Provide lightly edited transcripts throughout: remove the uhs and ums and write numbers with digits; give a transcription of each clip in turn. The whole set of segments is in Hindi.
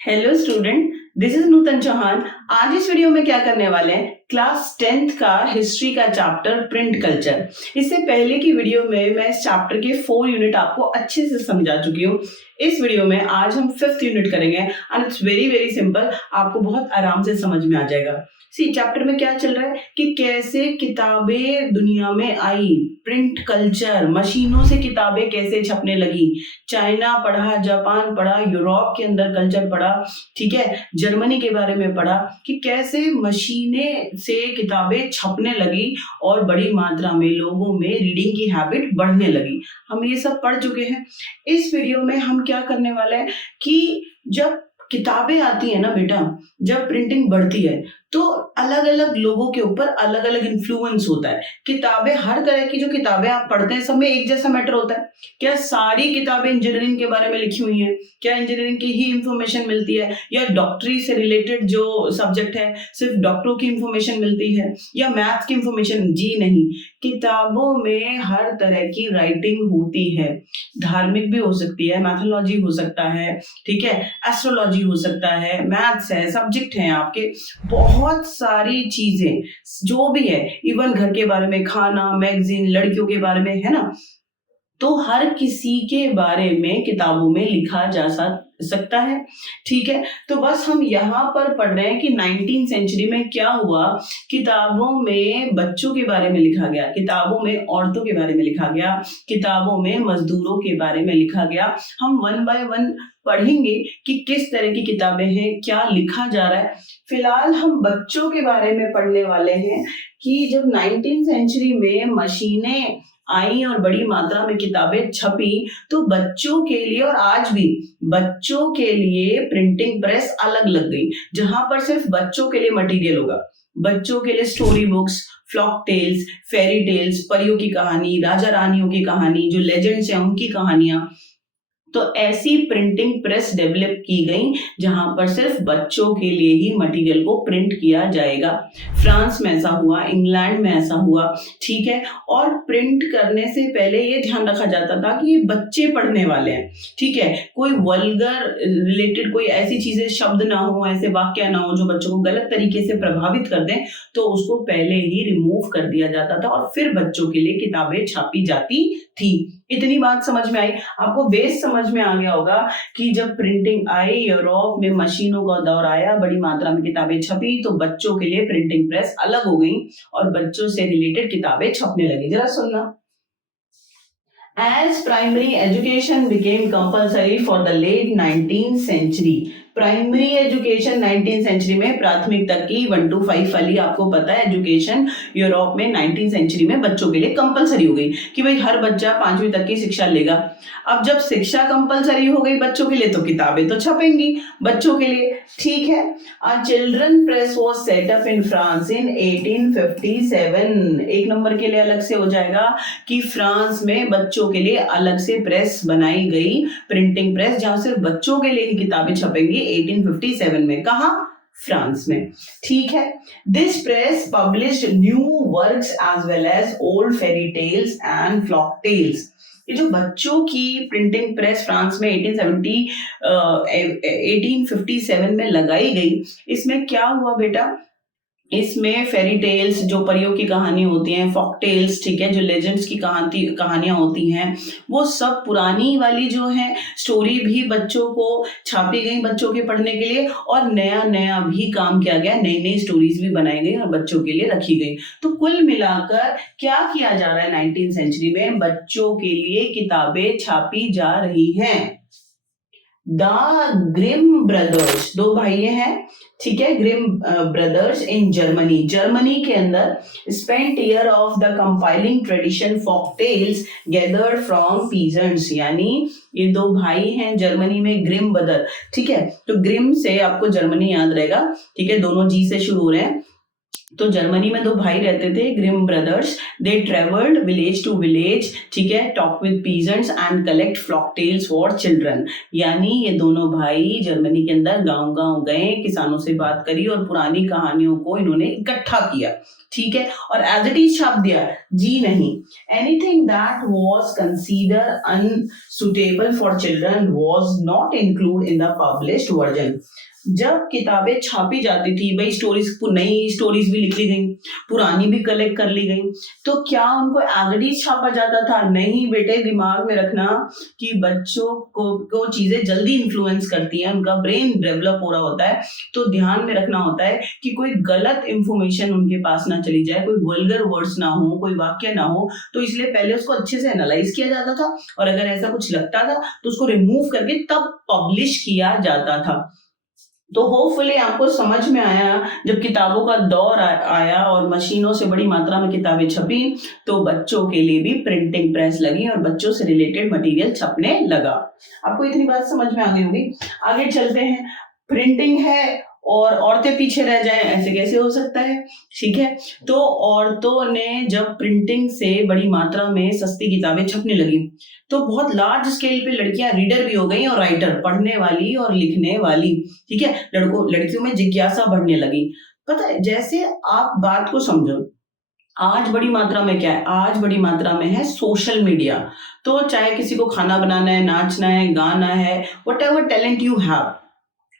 हेलो स्टूडेंट, दिस इज नूतन चौहान। आज इस वीडियो में क्या करने वाले हैं, क्लास 10th का हिस्ट्री का चैप्टर प्रिंट कल्चर। इससे पहले की वीडियो में मैं इस चैप्टर के 4 यूनिट आपको अच्छे से समझा चुकी हूँ। इस वीडियो में आज हम 5th यूनिट करेंगे and it's very very simple, आपको बहुत आराम से समझ में आ जाएगा। सी चैप्टर में क्या चल रहा है कि कैसे किताबें दुनिया में आई, प्रिंट कल्चर, मशीनों से किताबें कैसे छपने लगी। चाइना पढ़ा, जापान पढ़ा, यूरोप के अंदर कल्चर पढ़ा, ठीक है, जर्मनी के बारे में पढ़ा कि कैसे मशीनें से किताबें छपने लगी और बड़ी मात्रा में लोगों में रीडिंग की हैबिट बढ़ने लगी। हम ये सब पढ़ चुके हैं। इस वीडियो में हम क्या करने वाले हैं कि जब किताबें आती है ना बेटा, जब प्रिंटिंग बढ़ती है तो अलग अलग लोगों के ऊपर अलग अलग इन्फ्लुएंस होता है। किताबें, हर तरह की जो किताबें आप पढ़ते हैं सब में एक जैसा मैटर होता है क्या? सारी किताबें इंजीनियरिंग के बारे में लिखी हुई हैं क्या? इंजीनियरिंग की ही इंफॉर्मेशन मिलती है या डॉक्टरी से रिलेटेड जो सब्जेक्ट है सिर्फ डॉक्टरों की इंफॉर्मेशन मिलती है या मैथ्स की इंफॉर्मेशन? जी नहीं, किताबों में हर तरह की राइटिंग होती है। धार्मिक भी हो सकती है, मैथोलॉजी हो सकता है, ठीक है, एस्ट्रोलॉजी हो सकता है, मैथ्स है, सब्जेक्ट हैं आपके, बहुत सारी चीजें जो भी है, इवन घर के बारे में, खाना, मैगजीन, लड़कियों के बारे में, है ना। तो हर किसी के बारे में किताबों में लिखा जा सकता है, ठीक है। तो बस हम यहाँ पर पढ़ रहे हैं कि 19वीं सेंचुरी में क्या हुआ। किताबों में बच्चों के बारे में लिखा गया, किताबों में औरतों के बारे में लिखा गया, किताबों में मजदूरों के बारे में लिखा गया। हम 1 बाय 1 पढ़ेंगे कि किस तरह की किताबें हैं, क्या लिखा जा रहा है। फिलहाल हम बच्चों के बारे में पढ़ने वाले हैं कि जब 19वीं सेंचुरी में मशीनें आई और बड़ी मात्रा में किताबें छपी तो बच्चों के लिए, और आज भी बच्चों के लिए प्रिंटिंग प्रेस अलग लग गई, जहां पर सिर्फ बच्चों के लिए मटेरियल होगा। बच्चों के लिए story books, folk tales, fairy tales, परियों की कहानी, राजा रानियों की कहानी, जो लेजेंड्स हैं उनकी कहानियां। तो ऐसी प्रिंटिंग प्रेस डेवलप की गई जहां पर सिर्फ बच्चों के लिए ही मटेरियल को प्रिंट किया जाएगा। फ्रांस में ऐसा हुआ, इंग्लैंड में ऐसा हुआ, ठीक है। और प्रिंट करने से पहले ये ध्यान रखा जाता था कि ये बच्चे पढ़ने वाले हैं, ठीक है, कोई वल्गर रिलेटेड कोई ऐसी चीजें, शब्द ना हो, ऐसे वाक्य ना हो जो बच्चों को गलत तरीके से प्रभावित कर दें, तो उसको पहले ही रिमूव कर दिया जाता था और फिर बच्चों के लिए किताबें छापी जाती थी। इतनी बात समझ में आई आपको? बेस समझ में आ गया होगा कि जब प्रिंटिंग आई, यूरोप में मशीनों का दौर आया, बड़ी मात्रा में किताबें छपी तो बच्चों के लिए प्रिंटिंग प्रेस अलग हो गई और बच्चों से रिलेटेड किताबें छपने लगी। जरा सुनना। As primary education became compulsory for the late 19th century, primary education 19th century में, प्राथमिक तक की 1 to 5 वाली आपको पता है एजुकेशन यूरोप में 19th सेंचुरी में बच्चों के लिए कंपलसरी हो गई कि भाई हर बच्चा 5वीं तक की शिक्षा लेगा। अब जब शिक्षा कंपलसरी हो गई बच्चों के लिए तो किताबें तो छपेंगी बच्चों के लिए, ठीक है। A children press was set up in France in 1857। एक नंबर के लिए अलग से हो जाएगा कि फ्रांस में बच्चों के लिए अलग से प्रेस बनाई गई, प्रिंटिंग प्रेस, जहां सिर्फ बच्चों के लिए ही किताबें छपेंगी 1857 में। कहा? फ्रांस में, ठीक है। This press published new works as well as old fairy tales and folk tales. ये जो बच्चों की प्रिंटिंग प्रेस फ्रांस में 1857 में लगाई गई, इसमें क्या हुआ बेटा? इसमें फेरी टेल्स, जो परियों की कहानी होती हैं, फॉक टेल्स, ठीक है, जो लेजेंड्स की कहानियां होती हैं, वो सब पुरानी वाली जो है स्टोरी भी बच्चों को छापी गई बच्चों के पढ़ने के लिए, और नया नया भी काम किया गया, नई नई स्टोरीज भी बनाई गई और बच्चों के लिए रखी गई। तो कुल मिलाकर क्या किया जा रहा है 19th सेंचुरी में? बच्चों के लिए किताबें छापी जा रही हैं। द ग्रिम ब्रदर्स, 2 भाई हैं, ठीक है, Grimm brothers in Germany, Germany के अंदर spent year of the compiling tradition folk tales gathered from peasants. यानी ये 2 भाई हैं जर्मनी में, ग्रिम ब्रदर, ठीक है। तो ग्रिम से आपको जर्मनी याद रहेगा, ठीक है, दोनों जी से शुरू हो रहे हैं। तो जर्मनी में 2 भाई रहते थे, Grimm brothers. They travelled village to village, ठीक है, talk with peasants and collect folk tales for children. यानी ये दोनों भाई जर्मनी के अंदर गांव गांव गए, किसानों से बात करी और पुरानी कहानियों को इन्होंने इकट्ठा किया, ठीक है, और एज इट इज छाप दिया? जी नहीं। Anything that was consider unsuitable for children was not include in the published version. जब किताबें छापी जाती थी, भाई स्टोरीज, नई स्टोरीज भी लिख ली गई, पुरानी भी कलेक्ट कर ली गई, तो क्या उनको एज इट इज छापा जाता था? नहीं बेटे, दिमाग में रखना कि बच्चों को चीजें जल्दी इन्फ्लुएंस करती हैं, उनका ब्रेन डेवलप हो रहा होता है, तो ध्यान में रखना होता है कि कोई गलत इंफॉर्मेशन उनके पास ना चली जाए, कोई वल्गर वर्ड्स ना हो, कोई वाक्य ना हो, तो इसलिए पहले उसको अच्छे से एनालाइज किया जाता था, और अगर ऐसा कुछ लगता था तो उसको रिमूव करके तब पब्लिश किया जाता था। तो होपफुली आपको समझ में आया। जब किताबों का दौर आया और मशीनों से बड़ी मात्रा में किताबें छपी, तो बच्चों के लिए भी प्रिंटिंग प्रेस लगी और बच्चों से रिलेटेड मटेरियल छपने लगा। आपको इतनी बात समझ में आ गई होगी। आगे चलते हैं। प्रिंटिंग है और औरतें पीछे रह जाएं, ऐसे कैसे हो सकता है? ठीक है, तो औरतों ने जब प्रिंटिंग से बड़ी मात्रा में सस्ती किताबें छपने लगी, तो बहुत लार्ज स्केल पे लड़कियां रीडर भी हो गई और राइटर, पढ़ने वाली और लिखने वाली। ठीक है, लड़कियों में जिज्ञासा बढ़ने लगी। पता है, जैसे आप बात को समझो, आज बड़ी मात्रा में क्या है? आज बड़ी मात्रा में है सोशल मीडिया। तो चाहे किसी को खाना बनाना है, नाचना है, गाना है, what ever talent you have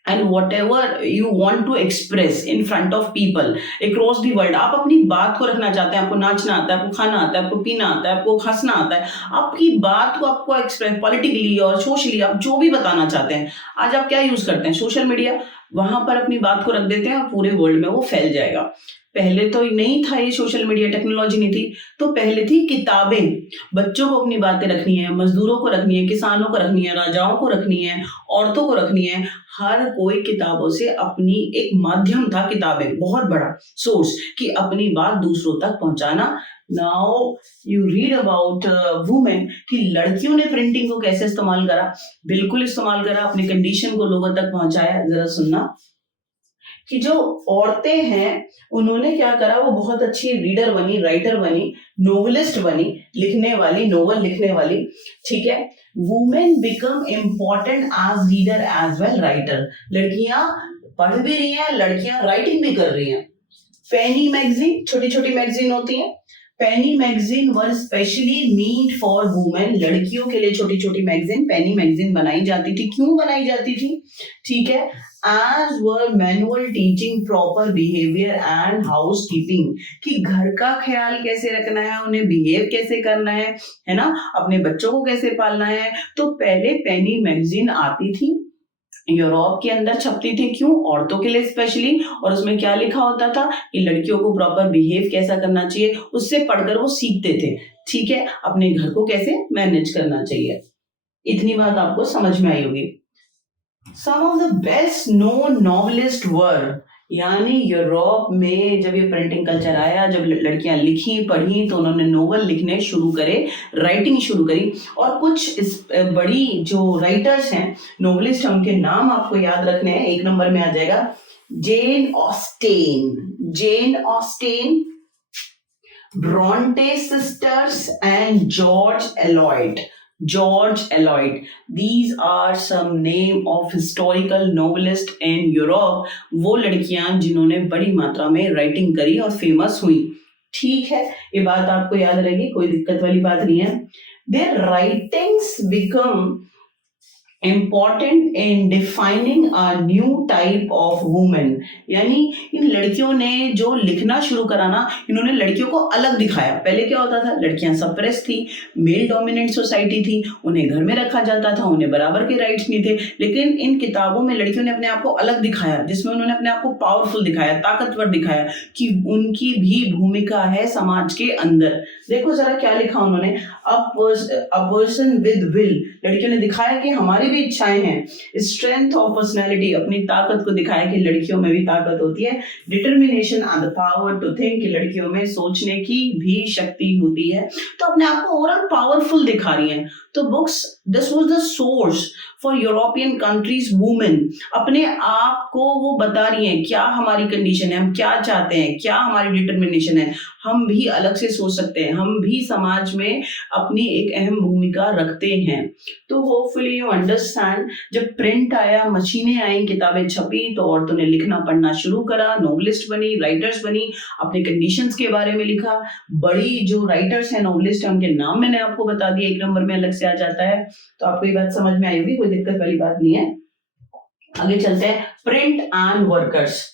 and whatever you want to express in front of people across the world, आप अपनी बात को रखना चाहते हैं, आपको नाचना आता है, आपको खाना आता है, आपको पीना आता है, आपको हंसना आता है, आपकी बात को आपको एक्सप्रेस पॉलिटिकली और सोशली आप जो भी बताना चाहते हैं, आज आप क्या यूज करते हैं? Social media. वहां पर अपनी बात को रख देते हैं और पूरे वर्ल्ड में वो फैल जाएगा। पहले तो नहीं था ये सोशल मीडिया, टेक्नोलॉजी नहीं थी, तो पहले थी किताबें। बच्चों को अपनी बातें रखनी है, मजदूरों को रखनी है, किसानों को रखनी है, राजाओं को रखनी है, औरतों को रखनी है। हर कोई किताबों से अपनी एक माध्यम था, किताबें बहुत बड़ा सोर्स कि अपनी बात दूसरों तक पहुंचाना। Now you read about women कि लड़कियों ने प्रिंटिंग को कैसे इस्तेमाल करा। बिल्कुल इस्तेमाल करा, अपनी कंडीशन को लोगों तक पहुंचाया। जरा सुनना कि जो औरतें हैं उन्होंने क्या करा, वो बहुत अच्छी रीडर बनी, राइटर बनी, नोवेलिस्ट बनी, लिखने वाली, नोवेल लिखने वाली। ठीक है, women become important as reader as well writer. लड़कियां पढ़ भी रही हैं, लड़कियां राइटिंग भी कर रही हैं। पेनी मैगजीन, छोटी छोटी मैगजीन होती है, penny magazine were specially meant for women. लड़कियों के लिए छोटी छोटी मैगजीन, पेनी मैगजीन बनाई जाती थी। क्यों बनाई जाती थी? ठीक है, as were manual teaching proper behavior and housekeeping, कि घर का ख्याल कैसे रखना है, उन्हें बिहेव कैसे करना है ना, अपने बच्चों को कैसे पालना है। तो पहले पेनी मैगजीन आती थी, यूरोप के अंदर छपती थी। क्यों? औरतों के लिए स्पेशली। और उसमें क्या लिखा होता था कि लड़कियों को प्रॉपर बिहेव कैसा करना चाहिए, उससे पढ़कर वो सीखते थे। ठीक है, अपने घर को कैसे मैनेज करना चाहिए। इतनी बात आपको समझ में आई होगी। Some of the best known novelist were, यानी यूरोप में जब ये प्रिंटिंग कल्चर आया, जब लड़कियां लिखी पढ़ी, तो उन्होंने नोवेल लिखने शुरू करे, राइटिंग शुरू करी। और कुछ इस बड़ी जो राइटर्स हैं, नोवेलिस्ट हैं, उनके नाम आपको याद रखने हैं। एक नंबर में आ जाएगा Jane Austen, Jane Austen, Bronte sisters and George Eliot, George Eliot. These are some name of historical novelist in Europe. वो लड़कियां जिन्होंने बड़ी मात्रा में राइटिंग करी और फेमस हुई। ठीक है, ये बात आपको याद रहेगी, कोई दिक्कत वाली बात नहीं है। Their writings become important in defining a new type of woman, यानी इन लड़कियों ने जो लिखना शुरू करा ना, इन्होंने लड़कियों को अलग दिखाया। पहले क्या होता था, लड़कियां सप्रेस थी, मेल डोमिनेंट सोसाइटी थी, उन्हें घर में रखा जाता था, उन्हें बराबर के राइट्स नहीं थे। लेकिन इन किताबों में लड़कियों ने अपने आप को अलग दिखाया, जिसमें उन्होंने अपने आप को पावरफुल दिखाया, ताकतवर दिखाया कि उनकी भी भूमिका है समाज के अंदर। देखो जरा क्या लिखा उन्होंने, अ पर्सन विद विल। लड़कियों ने दिखाया कि हमारी भी इच्छाएं हैं। स्ट्रेंथ ऑफ पर्सनैलिटी, अपनी ताकत को दिखाया कि लड़कियों में भी ताकत होती है। Determination and the power to think, कि लड़कियों में सोचने की भी शक्ति होती है। तो अपने आप को ओवरऑल पावरफुल दिखा रही हैं। तो books this was the source for European countries women. अपने आप को वो बता रही हैं क्या हमारी कंडीशन है, हम क्या चाहते हैं, क्या हमारी डिटर्मिनेशन है, हम भी अलग से सोच सकते हैं, हम भी समाज में अपनी एक अहम भूमिका रखते हैं। तो होपफुली यू अंडरस्टैंड। जब प्रिंट आया, मशीनें आई, किताबें छपी, तो औरतों ने लिखना पढ़ना शुरू करा, नॉवलिस्ट बनी, राइटर्स बनी, अपने कंडीशंस के बारे में लिखा। बड़ी जो राइटर्स हैं, नॉवलिस्ट हैं, उनके नाम मैंने आपको बता दिया, 1 नंबर में अलग से आ जाता है। तो आपको ये बात समझ में आई होगी, कोई दिक्कत वाली बात नहीं है। आगे चलते हैं। प्रिंट एंड वर्कर्स,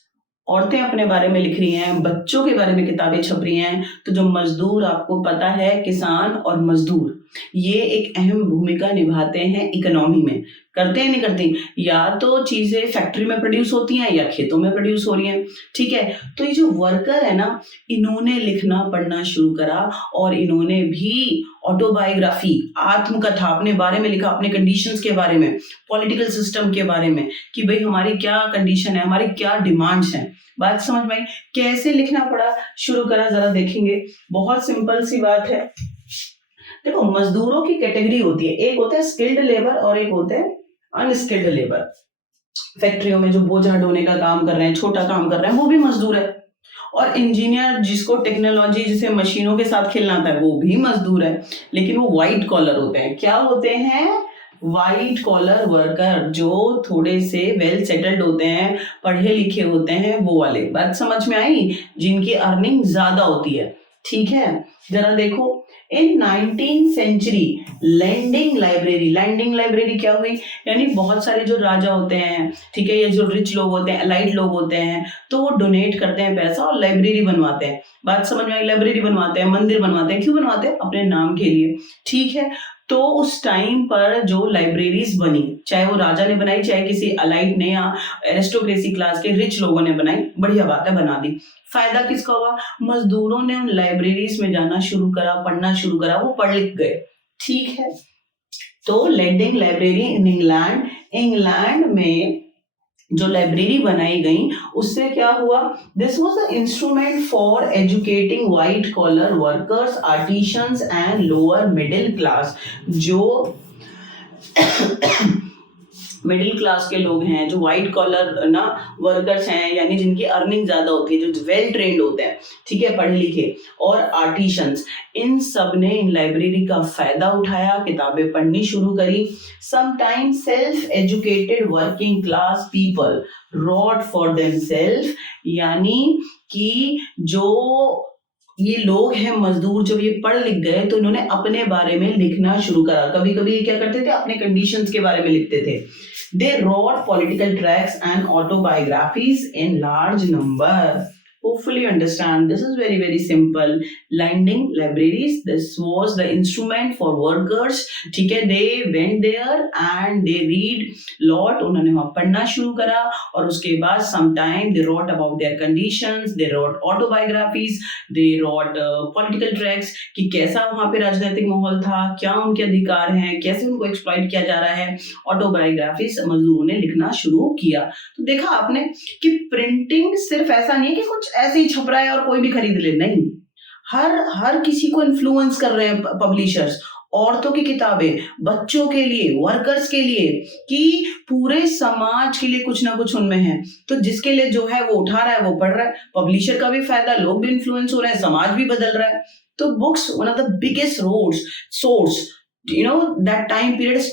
औरतें अपने बारे में लिख रही हैं, बच्चों के बारे में किताबें छप रही हैं। तो जो मजदूर, आपको पता है किसान और मजदूर ये एक अहम भूमिका निभाते हैं इकोनॉमी में। करते हैं नहीं करते, या तो चीजें फैक्ट्री में प्रोड्यूस होती हैं या खेतों में प्रोड्यूस हो रही हैं, ठीक है। तो ये जो वर्कर है ना, इन्होंने लिखना पढ़ना शुरू करा और इन्होंने भी ऑटोबायोग्राफी, आत्मकथा अपने बारे में लिखा, अपने कंडीशंस के बारे में, पॉलिटिकल सिस्टम के बारे में कि भाई हमारी क्या कंडीशन है, हमारी क्या डिमांड्स हैं। बात समझ में आई? कैसे लिखना पड़ा शुरू करा, जरा देखेंगे। बहुत सिंपल सी बात है। देखो, मजदूरों की कैटेगरी होती है, एक होता है स्किल्ड लेबर और एक होता है अनस्किल्ड लेबर। फैक्ट्रियों में जो बोझा ढोने का काम कर रहे हैं, छोटा काम कर रहे हैं, वो भी मजदूर है। और इंजीनियर जिसको टेक्नोलॉजी, जिसे मशीनों के साथ खेलना आता है, वो भी मजदूर है। लेकिन वो व्हाइट कॉलर होते हैं। क्या होते हैं? व्हाइट कॉलर वर्कर, जो थोड़े से वेल सेटल्ड होते हैं, पढ़े लिखे होते हैं, वो वाले। बात समझ में आई? जिनकी अर्निंग ज्यादा होती है, ठीक है। जरा देखो, इन 19th सेंचुरी लैंडिंग लाइब्रेरी क्या हुई? यानी बहुत सारे जो राजा होते हैं, ठीक है, ये जो रिच लोग होते हैं, एलाइट लोग होते हैं, तो वो डोनेट करते हैं पैसा और लाइब्रेरी बनवाते हैं। बात समझ में आई? लाइब्रेरी बनवाते हैं, मंदिर बनवाते हैं। क्यों बनवाते हैं? अपने नाम के लिए, ठीक है। तो उस टाइम पर जो लाइब्रेरीज बनी, चाहे वो राजा ने बनाई, चाहे किसी अलाइट ने या एरिस्टोक्रेसी क्लास के रिच लोगों ने बनाई, बढ़िया बात है, बना दी। फायदा किसका हुआ? मजदूरों ने उन लाइब्रेरीज में जाना शुरू करा, पढ़ना शुरू करा, वो पढ़ लिख गए, ठीक है। तो लैंडिंग लाइब्रेरी इन इंग्लैंड में जो लाइब्रेरी बनाई गई, उससे क्या हुआ? This was the instrument for educating white collar workers, artisans and lower middle class. जो मिडिल क्लास के लोग हैं, जो व्हाइट कॉलर ना वर्कर्स हैं, यानी जिनकी अर्निंग ज्यादा होती है, जो वेल ट्रेंड होते हैं, ठीक है, पढ़े लिखे, और आर्टिशंस, इन सब ने इन लाइब्रेरी का फायदा उठाया, किताबें पढ़नी शुरू करी। Sometimes self educated working class people wrote for themselves, यानी कि जो ये लोग हैं मजदूर, जब ये पढ़ लिख गए तो इन्होंने अपने बारे में लिखना शुरू करा। कभी कभी ये क्या करते थे? अपने कंडीशंस के बारे में लिखते थे। They wrote political tracts and autobiographies in large number. Hopefully you understand. This is very, very simple. Lending libraries. This was the instrument for workers. ठीक है, they went there and they read lot. उन्होंने वहाँ पढ़ना शुरू करा और उसके बाद sometime they wrote about their conditions. They wrote autobiographies. They wrote political tracts कि कैसा वहाँ पे राजनीतिक माहौल था, क्या उनके अधिकार हैं, कैसे उनको एक्सप्लॉइट किया जा रहा है। ऑटोबायोग्राफीज मजदूरों ने लिखना शुरू किया। तो देखा आपने कि प्रिंटिंग सिर्फ ऐसा नहीं है कि कुछ ऐसे ही छप रहा है और कोई भी खरीद ले, नहीं। हर किसी को इन्फ्लुएंस कर रहे हैं पब्लिशर्स। औरतों की किताबें, बच्चों के लिए, वर्कर्स के लिए, कि पूरे समाज के लिए कुछ ना कुछ उनमें है। तो जिसके लिए जो है वो उठा रहा है, वो पढ़ रहा है, पब्लिशर का भी फायदा, लोग भी इन्फ्लुएंस हो रहे हैं, समाज भी बदल रहा है। तो books one of the biggest source, you know, that time period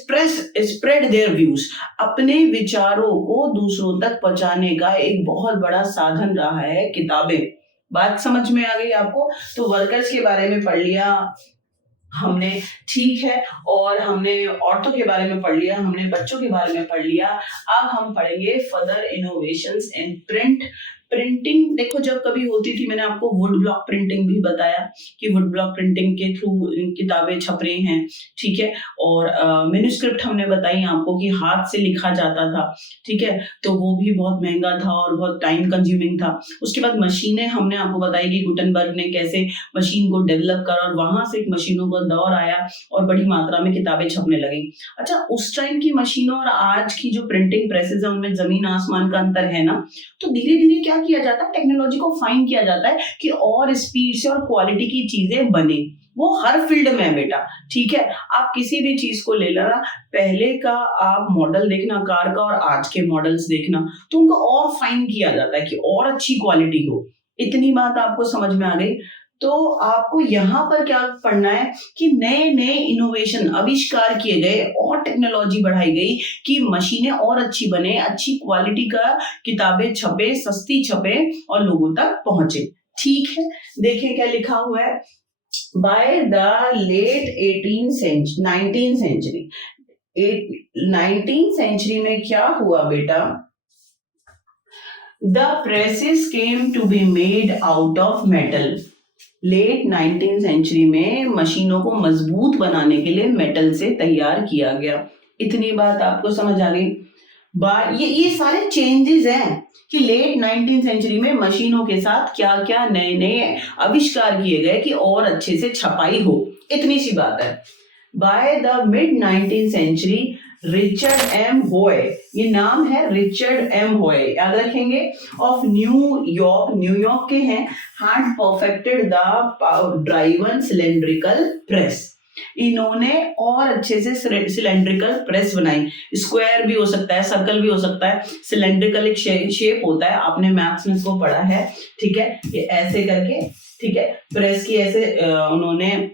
spread their views, अपने विचारों को दूसरों तक पहुंचाने का एक बहुत बड़ा साधन रहा है किताबें। बात समझ में आ गई आपको? तो वर्कर्स के बारे में पढ़ लिया हमने, ठीक है, और हमने औरतों के बारे में पढ़ लिया, हमने बच्चों के बारे में पढ़ लिया। अब हम पढ़ेंगे फर्दर इनोवेशंस इन प्रिंटिंग। देखो, जब कभी होती थी, मैंने आपको वुड ब्लॉक प्रिंटिंग भी बताया कि वुड ब्लॉक प्रिंटिंग के थ्रू किताबें छप रही हैं, ठीक है। और मैन्युस्क्रिप्ट हमने बताई आपको कि हाथ से लिखा जाता था, ठीक है, तो वो भी बहुत महंगा था और बहुत टाइम कंज्यूमिंग था। उसके बाद मशीनें हमने आपको बताई कि गुटेनबर्ग ने कैसे मशीन को डेवलप करा और वहां से मशीनों का दौर आया और बड़ी मात्रा में किताबें छपने लगी। अच्छा, उस टाइम की मशीनों और आज की जो प्रिंटिंग प्रेसेस है, उनमें जमीन आसमान का अंतर है ना। तो धीरे धीरे क्या किया जाता है? टेक्नोलॉजी को फाइन किया जाता है कि और स्पीड से और क्वालिटी की चीजें बने। वो हर फील्ड में है बेटा, ठीक है। आप किसी भी चीज को ले लेना, पहले का आप मॉडल देखना कार का और आज के मॉडल्स देखना, तो उनको और फाइन किया जाता है कि और अच्छी क्वालिटी हो। इतनी बात आपको समझ में आ गई। तो आपको यहाँ पर क्या पढ़ना है कि नए नए इनोवेशन आविष्कार किए गए और टेक्नोलॉजी बढ़ाई गई कि मशीनें और अच्छी बने, अच्छी क्वालिटी का किताबें छपे, सस्ती छपे और लोगों तक पहुंचे। ठीक है, देखें क्या लिखा हुआ है। By the late 19th century, 19th century में क्या हुआ बेटा, the presses came to be made out of metal. Late 19th century में मशीनों को मजबूत बनाने के लिए मेटल से तैयार किया गया। इतनी बात आपको समझ आ गई। ये सारे चेंजेस हैं कि लेट 19th सेंचुरी में मशीनों के साथ क्या क्या नए नए आविष्कार किए गए कि और अच्छे से छपाई हो। इतनी सी बात है। By the mid 19th century Richard M Hoe, ये नाम है रिचर्ड एम होय, याद रखेंगे, ऑफ न्यूयॉर्क के हैं, had perfected the driven cylindrical press. इन्होंने और अच्छे से सिलेंड्रिकल प्रेस बनाई। स्क्वायर भी हो सकता है, सर्कल भी हो सकता है, सिलेंड्रिकल एक शेप होता है, आपने मैथ्स में इसको पढ़ा है, ठीक है। ये ऐसे करके, ठीक है, प्रेस की ऐसे उन्होंने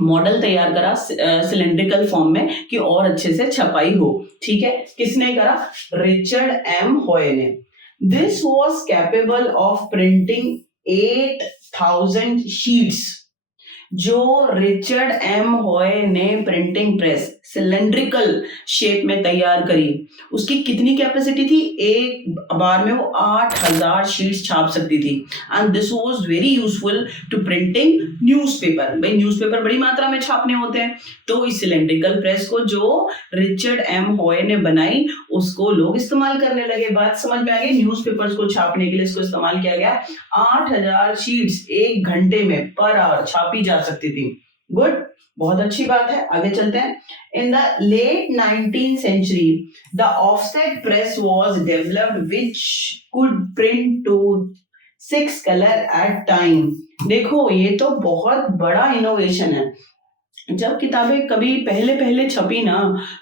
मॉडल तैयार करा सिलेंड्रिकल फॉर्म में कि और अच्छे से छपाई हो। ठीक है, किसने करा? रिचर्ड एम होय ने। This was capable of printing 8000 sheets. जो रिचर्ड एम हॉय ने प्रिंटिंग प्रेस सिलेंड्रिकल शेप में तैयार करी, उसकी कितनी कैपेसिटी थी? एक बार में वो 8000 शीट्स छाप सकती थी। And this was very useful to printing newspaper. भाई न्यूज़पेपर बड़ी मात्रा में छापने होते हैं, तो इस सिलेंड्रिकल प्रेस को जो रिचर्ड एम हॉय ने बनाई उसको लोग इस्तेमाल करने लगे। बात समझ में आ गई? न्यूज़पेपर्स को छापने के लिए इसको इस्तेमाल किया गया। 8000 शीट्स एक घंटे में पर आवर छापी जा सकती थी। गुड, बहुत अच्छी बात है। आगे चलते हैं। In the late 19th century, the offset press was developed which could print to 6 color at time। देखो ये तो बहुत बड़ा इनोवेशन है। जब किताबें कभी पहले छपी ना,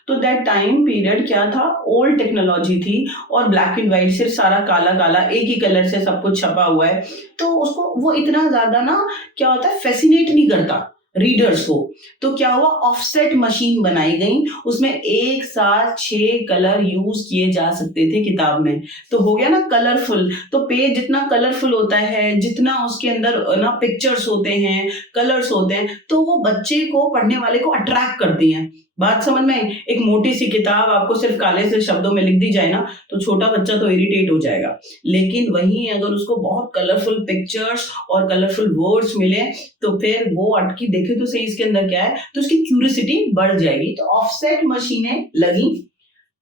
तो दैट टाइम पीरियड क्या था? ओल्ड टेक्नोलॉजी थी और ब्लैक एंड व्हाइट, सिर्फ सारा काला काला एक ही कलर से सब कुछ छपा हुआ है, तो उसको वो इतना ज्यादा ना क्या होता है, फैसिनेट नहीं करता रीडर्स को। तो क्या हुआ? ऑफसेट मशीन बनाई गई, उसमें एक साथ 6 कलर यूज किए जा सकते थे किताब में। तो हो गया ना कलरफुल। तो पेज जितना कलरफुल होता है, जितना उसके अंदर ना पिक्चर्स होते हैं, कलर्स होते हैं, तो वो बच्चे को, पढ़ने वाले को अट्रैक्ट करती हैं। बात समझ में आई? एक मोटी सी किताब आपको सिर्फ काले से शब्दों में लिख दी जाए ना, तो छोटा बच्चा तो इरिटेट हो जाएगा। लेकिन वहीं अगर उसको बहुत कलरफुल पिक्चर्स और कलरफुल वर्ड्स मिले, तो फिर वो अटकी देखे तो सही इसके अंदर क्या है, तो उसकी क्यूरियोसिटी बढ़ जाएगी। तो ऑफसेट मशीनें लगी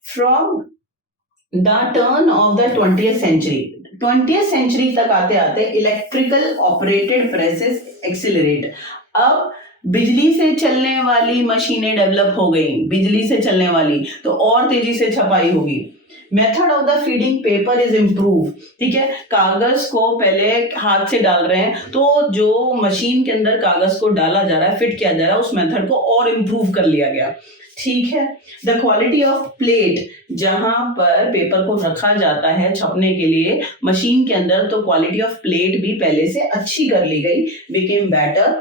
from the turn off the 20th century। 20th century तक आते आते इलेक्ट्रिकल ऑपरेटेड प्रेसेस एक्सिलरेट। अब बिजली से चलने वाली मशीनें डेवलप हो गई, बिजली से चलने वाली, तो और तेजी से छपाई होगी। Method of the feeding paper is improve. ठीक है, कागज को पहले हाथ से डाल रहे हैं, तो जो मशीन के अंदर कागज को डाला जा रहा है, फिट किया जा रहा है, उस मेथड को और इम्प्रूव कर लिया गया। ठीक है, द क्वालिटी ऑफ प्लेट, जहां पर पेपर को रखा जाता है छपने के लिए मशीन के अंदर, तो क्वालिटी ऑफ प्लेट भी पहले से अच्छी कर ली गई, became better.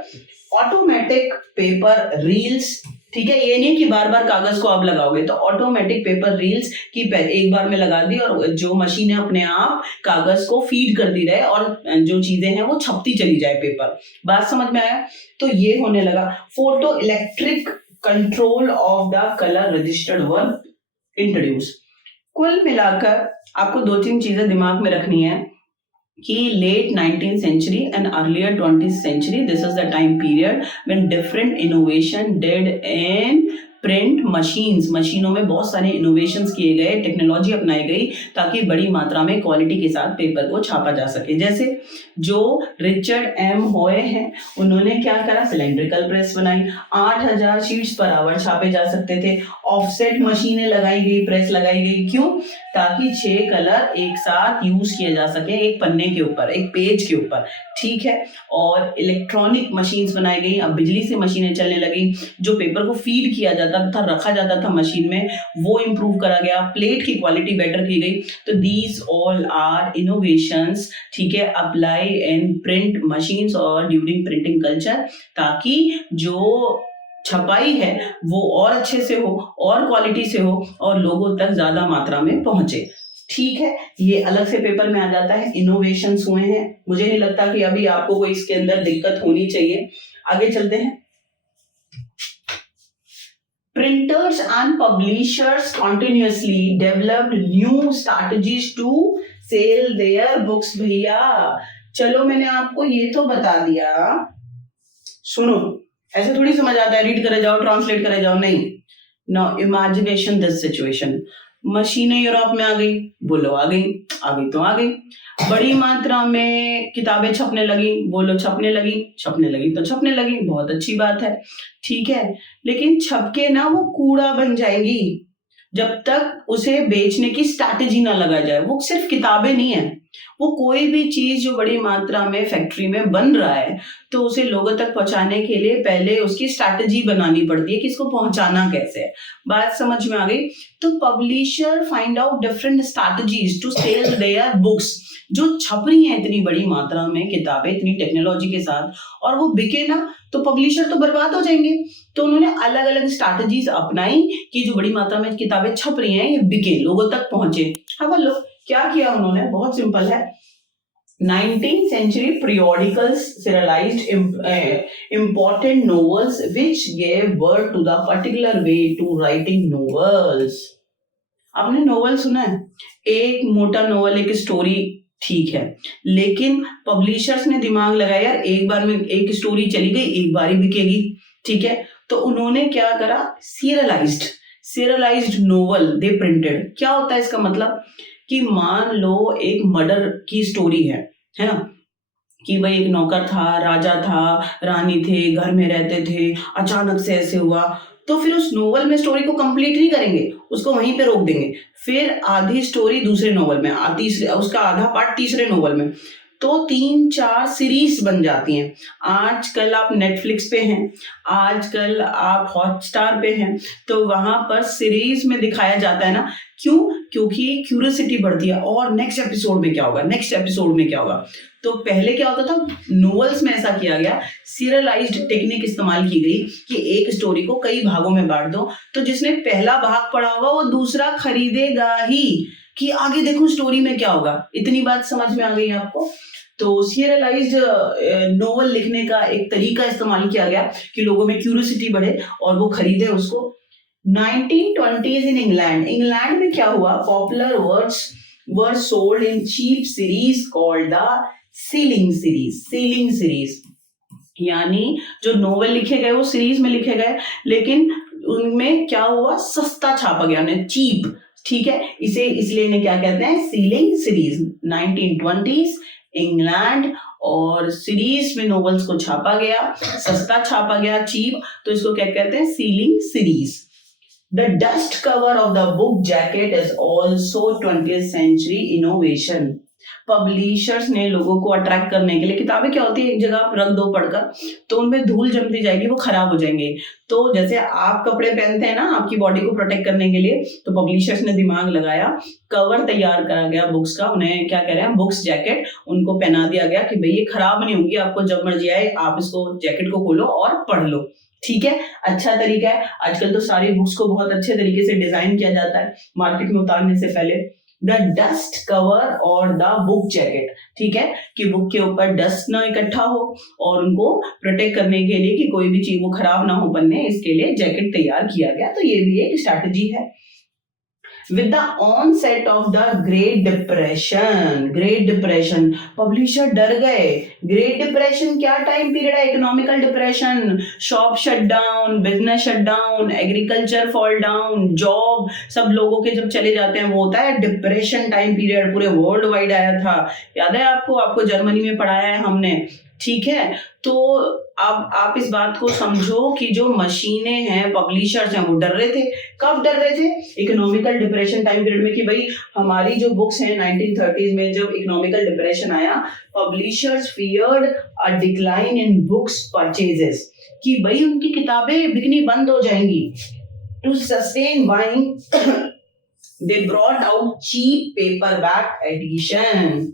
Automatic paper reels, ठीक है, ये नहीं कि बार बार कागज को आप लगाओगे, तो ऑटोमेटिक पेपर रील्स की एक बार में लगा दी और जो मशीन है अपने आप कागज को फीड करती रहे और जो चीजें हैं वो छपती चली जाए पेपर। बात समझ में आया? तो ये होने लगा। Photo electric control of the colour registered were introduce. कुल मिलाकर आपको 2-3 चीजें दिमाग में रखनी है कि late 19th century and earlier 20th century, this is the time period when different innovation did in print machines, मशीनों में बहुत सारे इनोवेशंस किए गए, टेक्नोलॉजी अपनाई गई ताकि बड़ी मात्रा में क्वालिटी के साथ पेपर को छापा जा सके। जैसे जो रिचर्ड एम हॉय हैं, उन्होंने क्या करा, सिलेंड्रिकल प्रेस बनाई, 8000 शीट्स पर आवर छापे जा सकते थे। ऑफसेट मशीनें लगाई गई, प्रेस लगाई गई, क्यों? ताकि 6 कलर एक साथ यूज किए जा सके एक पन्ने के ऊपर, एक पेज के ऊपर, ठीक है। और इलेक्ट्रॉनिक मशीन्स बनाई गई, अब बिजली से मशीनें चलने लगी। जो पेपर को फीड किया जाता था, रखा जाता था मशीन में, वो इम्प्रूव करा गया, प्लेट की क्वालिटी बेटर की गई। तो दीज ऑल आर इनोवेशंस, ठीक है, अप्लाई इन प्रिंट मशीन्स और ड्यूरिंग प्रिंटिंग कल्चर, ताकि जो छपाई है वो और अच्छे से हो और क्वालिटी से हो और लोगों तक ज्यादा मात्रा में पहुंचे, ठीक है। ये अलग से पेपर में आ जाता है, इनोवेशंस हुए हैं। मुझे नहीं लगता कि अभी आपको कोई इसके अंदर दिक्कत होनी चाहिए। आगे चलते हैं। Printers and publishers continuously developed new strategies to sell their books। भैया चलो, मैंने आपको ये तो बता दिया, सुनो, ऐसे थोड़ी समझ आता है रीड करे जाओ, ट्रांसलेट करे जाओ, नहीं। Now imagination this situation. मशीनें यूरोप में आ गई, बोलो आ गई तो आ गई। बड़ी मात्रा में किताबें छपने लगी, बोलो छपने लगी तो छपने लगी, बहुत अच्छी बात है, ठीक है। लेकिन छपके ना वो कूड़ा बन जाएंगी जब तक उसे बेचने की स्ट्रैटेजी ना लगा जाए। वो सिर्फ किताबें नहीं है, वो कोई भी चीज जो बड़ी मात्रा में फैक्ट्री में बन रहा है तो उसे लोगों तक पहुंचाने के लिए पहले उसकी स्ट्रैटेजी बनानी पड़ती है कि इसको पहुंचाना कैसे है। बात समझ में आ गई? तो publisher find out different strategies to sell their books. जो छप रही है इतनी बड़ी मात्रा में किताबें, इतनी टेक्नोलॉजी के साथ, और वो बिके ना तो पब्लिशर तो बर्बाद हो जाएंगे। तो उन्होंने अलग अलग स्ट्रैटेजीज अपनाई कि जो बड़ी मात्रा में किताबें छप रही हैं ये बिके, लोगों तक पहुंचे। अब लो क्या किया उन्होंने, बहुत सिंपल है। 19th century periodicals serialized important novels which gave birth to the particular way to writing novels। आपने नोवेल सुना है? एक मोटा नोवेल, एक स्टोरी, ठीक है, लेकिन पब्लिशर्स ने दिमाग लगाया, यार एक बार में एक स्टोरी चली गई, एक बार ही बिकेगी, ठीक है। तो उन्होंने क्या करा, सीरियलाइज्ड नोवेल दे प्रिंटेड। क्या होता है इसका मतलब कि मान लो एक मर्डर की स्टोरी है ना, कि भाई एक नौकर था, राजा था, रानी थे, घर में रहते थे, अचानक से ऐसे हुआ। तो फिर उस नोवेल में स्टोरी को कंप्लीट नहीं करेंगे, उसको वहीं पे रोक देंगे, फिर आधी स्टोरी दूसरे नोवेल में, उसका आधा पार्ट तीसरे नोवेल में, तो 3-4 सीरीज बन जाती हैं। आजकल आप नेटफ्लिक्स पे हैं, आजकल आप हॉटस्टार पे हैं, तो वहां पर सीरीज में दिखाया जाता है ना। क्यों? क्योंकि क्यूरियोसिटी बढ़ती है, और नेक्स्ट एपिसोड में क्या होगा। तो पहले क्या होता था, नोवेल्स में ऐसा किया गया, सीरियलाइज्ड टेक्निक इस्तेमाल की गई कि एक स्टोरी को कई भागों में बांट दो, तो जिसने पहला भाग पढ़ा होगा वो दूसरा खरीदेगा ही कि आगे देखो स्टोरी में क्या होगा। इतनी बात समझ में आ गई आपको? तो सीरियलाइज्ड नोवेल लिखने का एक तरीका इस्तेमाल किया गया कि लोगों में क्यूरियोसिटी बढ़े और वो खरीदे उसको। 1920s इन इंग्लैंड में क्या हुआ, popular words were sold in cheap series called the selling series. यानी जो नोवेल लिखे गए वो सीरीज में लिखे गए, लेकिन उनमें क्या हुआ, सस्ता छापा गया, चीप, ठीक है। इसे इसलिए इन्हें क्या कहते हैं, सेलिंग सीरीज। 1920s इंग्लैंड, और सीरीज में नोवेल्स को छापा गया, सस्ता छापा गया, चीप, तो इसको क्या कहते हैं, selling series. The dust cover of the book jacket is also 20th century innovation। Publishers ने लोगों को अट्रैक्ट करने के लिए, किताबें क्या होती है, एक जगह आप रख दो पढ़कर, तो उनमें धूल जमती जाएगी, वो खराब हो जाएंगे। तो जैसे आप कपड़े पहनते हैं ना आपकी बॉडी को प्रोटेक्ट करने के लिए, तो पब्लिशर्स ने दिमाग लगाया, कवर तैयार करा गया बुक्स का, उन्हें क्या कह रहे हैं, बुक्स जैकेट, उनको पहना दिया गया कि भाई ये खराब नहीं होंगी, आपको जब मर्जी आए आप इसको जैकेट को खोलो और पढ़ लो, ठीक है। अच्छा तरीका है। आजकल तो सारी बुक्स को बहुत अच्छे तरीके से डिजाइन किया जाता है मार्केट में उतारने से पहले। द डस्ट कवर और द बुक जैकेट, ठीक है, कि बुक के ऊपर डस्ट ना इकट्ठा हो और उनको प्रोटेक्ट करने के लिए कि कोई भी चीज वो खराब ना हो बनने, इसके लिए जैकेट तैयार किया गया। तो ये भी एक स्ट्रैटेजी है। With the onset of the Great Depression, publisher डर गए। ग्रेट डिप्रेशन क्या टाइम पीरियड है? Economical depression, shop shut down, business shut down, agriculture fall down, job सब लोगों के जब चले जाते हैं वो होता है डिप्रेशन टाइम पीरियड। पूरे वर्ल्ड वाइड आया था, याद है आपको जर्मनी में पढ़ाया है हमने, ठीक है। तो अब आप इस बात को समझो कि जो मशीनें हैं, पब्लिशर्स हैं, वो डर रहे थे। कब डर रहे थे? इकोनॉमिकल डिप्रेशन टाइम पीरियड में, कि भाई हमारी जो बुक्स हैं 1930s में जब इकोनॉमिकल डिप्रेशन आया, publishers feared a decline in books purchases, कि भाई उनकी किताबें बिकनी बंद हो जाएंगी। To sustain buying they brought out cheap paperback edition.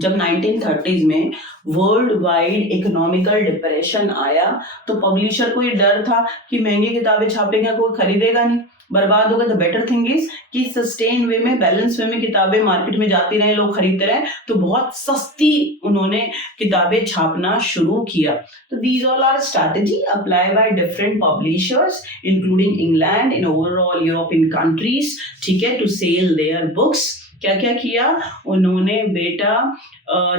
जब 1930s में वर्ल्ड वाइड इकोनॉमिकल डिप्रेशन आया तो पब्लिशर को ये डर था कि महंगी किताबें छापेंगे, कोई खरीदेगा नहीं, बर्बाद होगा। द बेटर थिंग इज कि सस्टेन वे में, बैलेंस वे में किताबें मार्केट में जाती रहे, लोग खरीदते रहे, तो बहुत सस्ती उन्होंने किताबें छापना शुरू किया। तो these all are strategy apply by different publishers including England, in overall European countries, ठीक है, टू सेल देयर बुक्स। क्या क्या किया उन्होंने बेटा?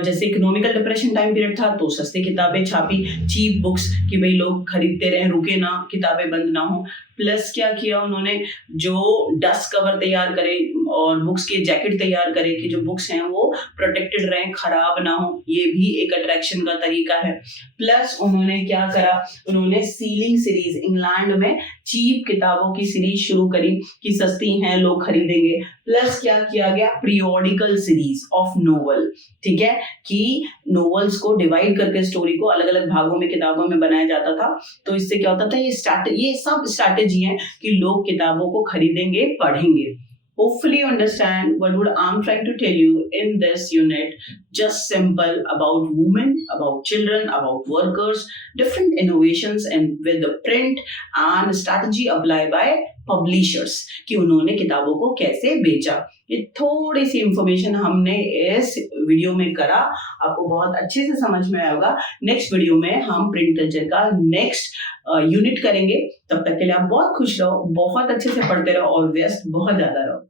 जैसे इकोनॉमिकल डिप्रेशन टाइम पीरियड था तो सस्ती किताबें छापी, चीप बुक्स, कि भाई लोग खरीदते रहे, रुके ना, किताबें बंद ना हो। प्लस क्या किया उन्होंने? जो डस्ट कवर तैयार करे और बुक्स के जैकेट तैयार करे कि जो बुक्स हैं वो प्रोटेक्टेड रहें, खराब ना हो, ये भी एक अट्रैक्शन का तरीका है। प्लस उन्होंने क्या करा? उन्होंने सीलिंग सीरीज, इंग्लैंड में चीप किताबों की सीरीज शुरू करी कि सस्ती हैं, लोग खरीदेंगे। प्लस क्या किया गया? पीरियोडिकल सीरीज ऑफ नोवेल, ठीक है, कि नोवेल्स को डिवाइड करके स्टोरी को अलग अलग भागों में किताबों में बनाया जाता था। तो इससे क्या होता था? ये सब स्ट्रैटेजी है कि लोग किताबों को खरीदेंगे, पढ़ेंगे। Hopefully you understand what I'm trying to tell you in this unit. Just simple about women, about children, about workers, different innovations and with the print and strategy applied by publishers कि उन्होंने किताबों को कैसे बेचा। ये थोड़ी सी इंफॉर्मेशन हमने इस वीडियो में करा, आपको बहुत अच्छे से समझ में आएगा। नेक्स्ट वीडियो में हम प्रिंट कल्चर का नेक्स्ट यूनिट करेंगे। तब तक के लिए आप बहुत खुश रहो, बहुत अच्छे से पढ़ते रहो और व्यस्त बहुत ज्यादा रहो।